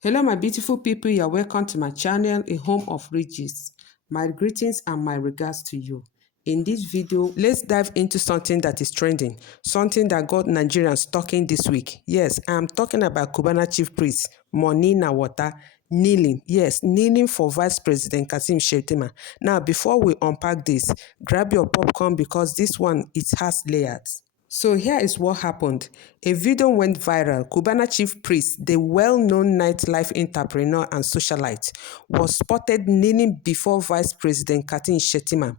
Hello my beautiful people, you're welcome to my channel, a home of riches. My greetings and my regards to you. In this video, let's dive into something that is trending, something that got Nigerians talking this week. Yes, I'm talking about Cubana Chief Priest, Money na Water, kneeling. Yes, kneeling for Vice President Kashim Shettima. Now, before we unpack this, grab your popcorn because this one, it has layers. So here is what happened. A video went viral. Cubana Chief Priest, the well-known nightlife entrepreneur and socialite, was spotted kneeling before Vice President Katin Shettima.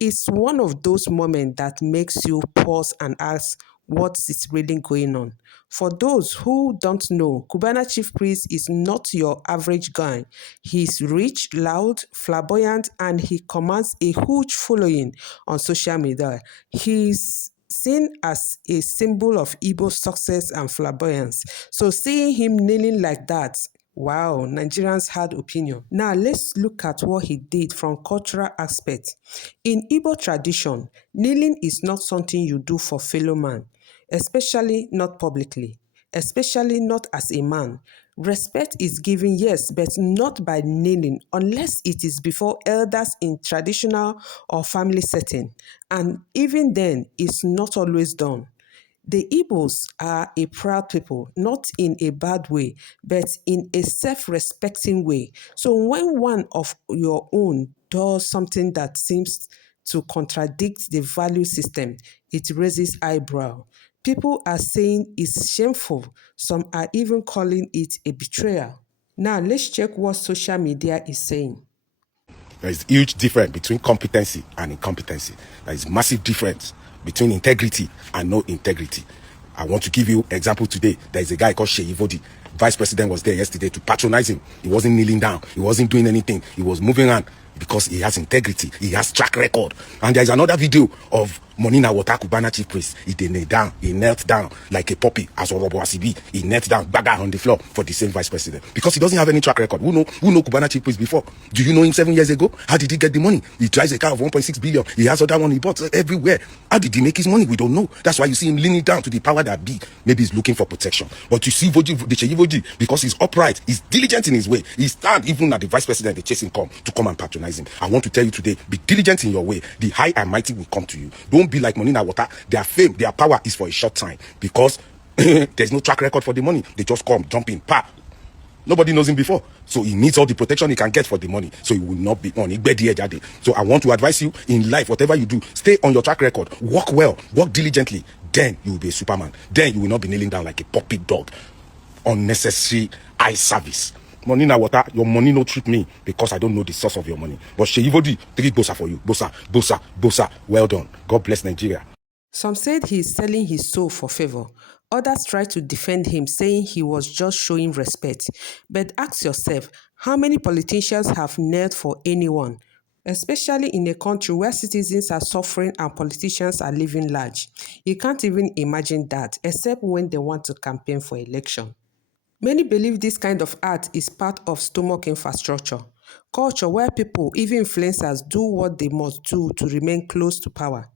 It's one of those moments that makes you pause and ask, what is really going on? For those who don't know, Cubana Chief Priest is not your average guy. He's rich, loud, flamboyant, and he commands a huge following on social media. He's seen as a symbol of Igbo success and flamboyance. So seeing him kneeling like that, wow, Nigerians had opinion. Now let's look at what he did from cultural aspect. In Igbo tradition, kneeling is not something you do for fellow man, especially not publicly, especially not as a man. Respect is given, yes, but not by kneeling unless it is before elders in traditional or family setting. And even then, it's not always done. The Igbos are a proud people, not in a bad way, but in a self-respecting way. So when one of your own does something that seems to contradict the value system, it raises eyebrow. People are saying it's shameful. Some are even calling it a betrayal. Now let's check what social media is saying. There is huge difference between competency and incompetency. There is massive difference between integrity and no integrity. I want to give you an example today. There is a guy called Sheivodi. Vice President was there yesterday to patronize him. He wasn't kneeling down. He wasn't doing anything. He was moving on because he has integrity. He has track record. And there is another video of Monina Water Cubana Chief Priest. He knelt down. He knelt down like a puppy, as Orobo Asibi. He knelt down, bagger on the floor for the same Vice President. Because he doesn't have any track record. Who know Cubana Chief Priest before? Do you know him 7 years ago? How did he get the money? He drives a car of 1.6 billion. He has other one he bought everywhere. How did he make his money? We don't know. That's why you see him leaning down to the power that be. Maybe he's looking for protection. But you see the Sheivodi, because he's upright, he's diligent in his way. He stand even at the Vice President, they chase him to come and patronize him. I want to tell you today, be diligent in your way. The high and mighty will come to you. Don't be like Monina Water. Their fame, their power is for a short time because there's no track record for the money. They just come, jump in, pa. Nobody knows him before. So he needs all the protection he can get for the money. So he will not be on. So I want to advise you in life, whatever you do, stay on your track record. Work well, work diligently. Then you will be a Superman. Then you will not be kneeling down like a puppy dog. Unnecessary eye service. Money na water, your money no treat me because I don't know the source of your money. But Sheivodi, 3 bosa for you. Bosa, bosa, bosa. Well done. God bless Nigeria. Some said he is selling his soul for favor. Others tried to defend him, saying he was just showing respect. But ask yourself, how many politicians have knelt for anyone? Especially in a country where citizens are suffering and politicians are living large. You can't even imagine that, except when they want to campaign for election. Many believe this kind of art is part of stomach infrastructure, culture where people, even influencers, do what they must do to remain close to power.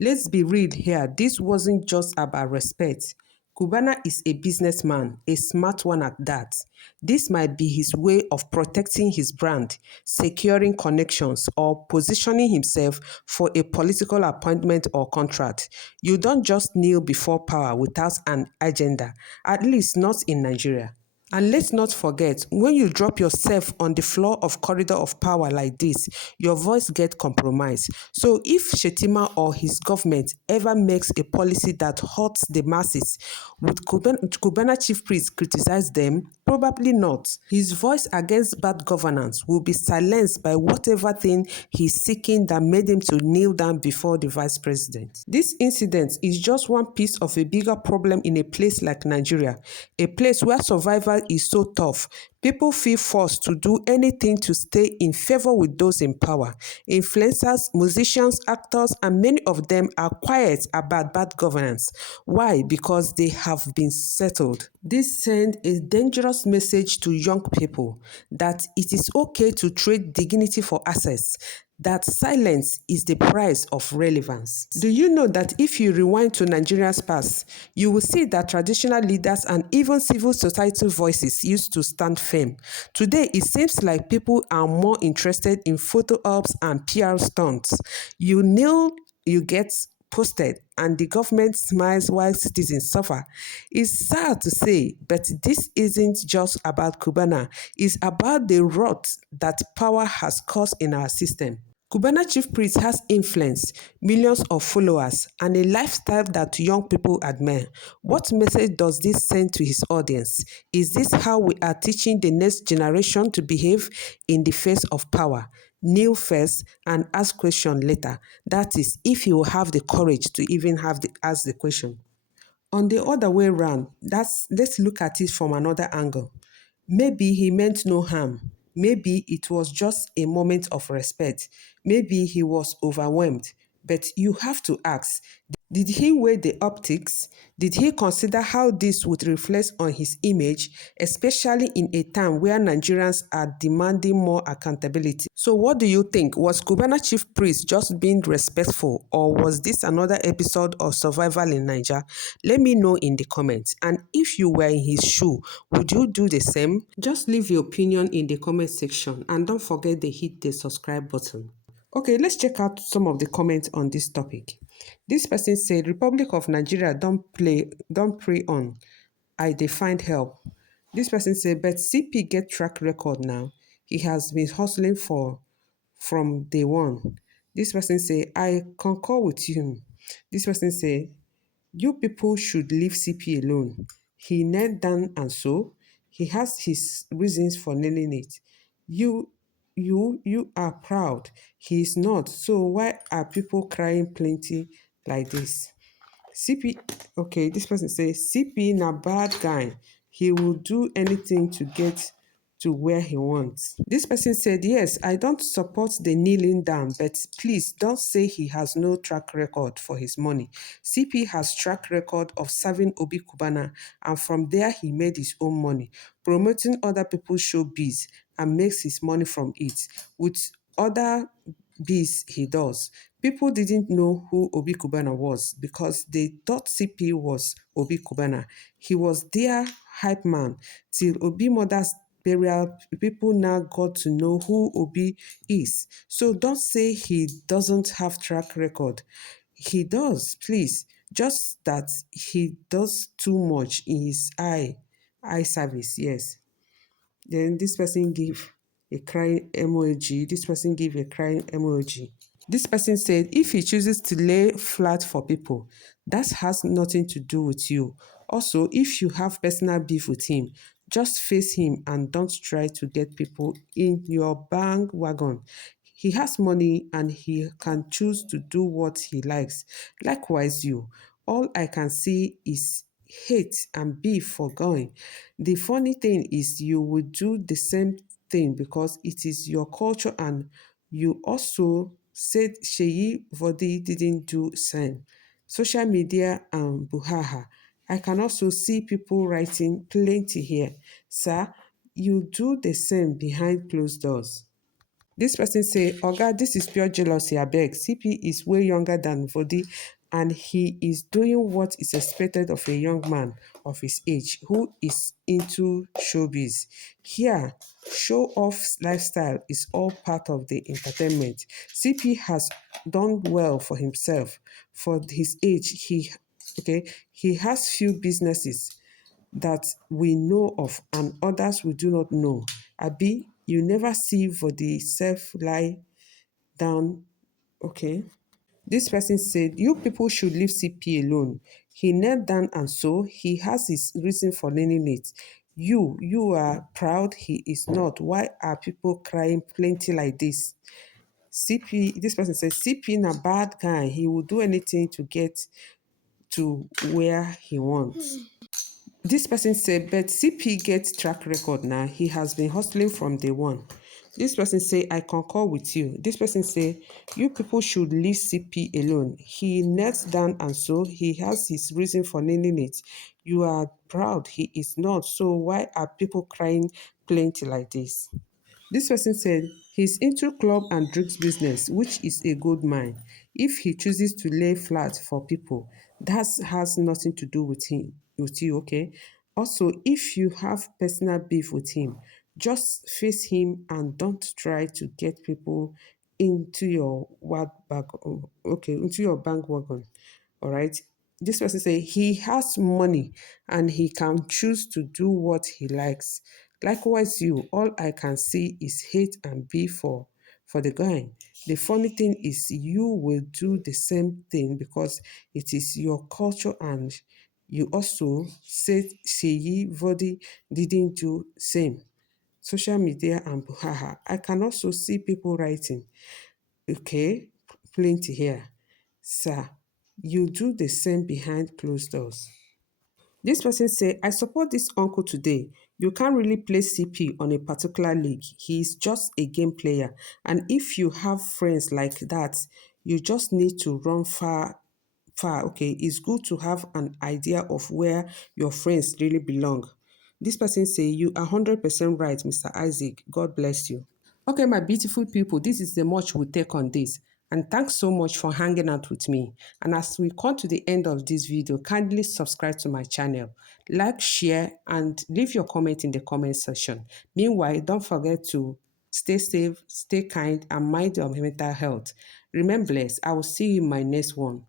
Let's be real here, this wasn't just about respect. Cubana is a businessman, a smart one at that. This might be his way of protecting his brand, securing connections, or positioning himself for a political appointment or contract. You don't just kneel before power without an agenda, at least not in Nigeria. And let's not forget, when you drop yourself on the floor of corridor of power like this, your voice gets compromised. So if Shettima or his government ever makes a policy that hurts the masses, would Cubana Chief Priest criticize them? Probably not. His voice against bad governance will be silenced by whatever thing he's seeking that made him to kneel down before the vice president. This incident is just one piece of a bigger problem in a place like Nigeria, a place where survival is so tough. People feel forced to do anything to stay in favor with those in power. Influencers, musicians, actors, and many of them are quiet about bad governance. Why? Because they have been settled. This sends a dangerous message to young people that it is okay to trade dignity for access, that silence is the price of relevance. Do you know that if you rewind to Nigeria's past, you will see that traditional leaders and even civil society voices used to stand firm? Today, it seems like people are more interested in photo ops and PR stunts. You kneel, you get posted, and the government smiles while citizens suffer. It's sad to say, but this isn't just about Cubana. It's about the rot that power has caused in our system. Cubana Chief Priest has influence, millions of followers, and a lifestyle that young people admire. What message does this send to his audience? Is this how we are teaching the next generation to behave in the face of power? Kneel first and ask question later. That is, if you have the courage to even ask the question. On the other way round, let's look at it from another angle. Maybe he meant no harm. Maybe it was just a moment of respect. Maybe he was overwhelmed. But you have to ask, did he weigh the optics? Did he consider how this would reflect on his image, especially in a time where Nigerians are demanding more accountability? So what do you think? Was Cubana Chief Priest just being respectful, or was this another episode of survival in Niger? Let me know in the comments. And if you were in his shoe, would you do the same? Just leave your opinion in the comment section and don't forget to hit the subscribe button. Okay, let's check out some of the comments on this topic. This person said, Republic of Nigeria don't pray on. They find help. This person said, but CP get track record now. He has been hustling from day one. This person say, I concur with you. This person say, you people should leave CP alone. He knelt down and so he has his reasons for nailing it. You you are proud. He is not. So why are people crying plenty like this? CP, okay, this person says CP na bad guy. He will do anything to get to where he wants. This person said, yes, I don't support the kneeling down, but please don't say he has no track record for his money. CP has track record of serving Obi Kubana, and from there he made his own money, promoting other people's showbiz and makes his money from it. With other biz he does. People didn't know who Obi Kubana was because they thought CP was Obi Kubana. He was their hype man till Obi mother's burial. People now got to know who Obi is. So don't say he doesn't have track record. He does, please. Just that he does too much in his eye service, yes. Then this person give a crying emoji. This person give a crying emoji. This person said, if he chooses to lay flat for people, that has nothing to do with you. Also, if you have personal beef with him, just face him and don't try to get people in your bandwagon. He has money and he can choose to do what he likes. Likewise, you. All I can see is hate and beef for going. The funny thing is you will do the same thing because it is your culture, and you also said Sheyi Vodi didn't do same. Social media and buhaha. I can also see people writing plenty here. Sir, you do the same behind closed doors. This person say, Oga, this is pure jealousy, abeg. CP is way younger than Vodi and he is doing what is expected of a young man of his age who is into showbiz. Here, show-off lifestyle is all part of the entertainment. CP has done well for himself. For his age, he has few businesses that we know of and others we do not know. Abi, you never see for the self lie down. Okay. This person said, you people should leave CP alone. He knelt down and so he has his reason for learning it. You are proud, he is not. Why are people crying plenty like this? CP, this person says, CP na bad guy. He will do anything to get to where he wants. This person said, but CP gets track record now. He has been hustling from day one. This person say, I concur with you. This person say, you people should leave CP alone. He knelt down and so he has his reason for naming it. You are proud. He is not. So why are people crying plenty like this? This person said he's into club and drinks business, which is a good mind. If he chooses to lay flat for people, that has nothing to do with you, okay? Also, if you have personal beef with him, just face him and don't try to get people into your into your bandwagon. All right. This person say he has money and he can choose to do what he likes. Likewise, you, all I can see is hate and beef for the guy. The funny thing is you will do the same thing because it is your culture, and you also said Sheyi Vodi didn't do same. Social media and haha. I can also see people writing. Okay, plenty here. Sir, you do the same behind closed doors. This person say, I support this uncle today. You can't really play CP on a particular league. He's just a game player. And if you have friends like that, you just need to run far. Okay, it's good to have an idea of where your friends really belong. This person say, you are 100% right, Mr. Isaac. God bless you. Okay, my beautiful people, this is the much we take on this. And thanks so much for hanging out with me. And as we come to the end of this video, kindly subscribe to my channel, like, share, and leave your comment in the comment section. Meanwhile, don't forget to stay safe, stay kind, and mind your mental health. Remain blessed. I will see you in my next one.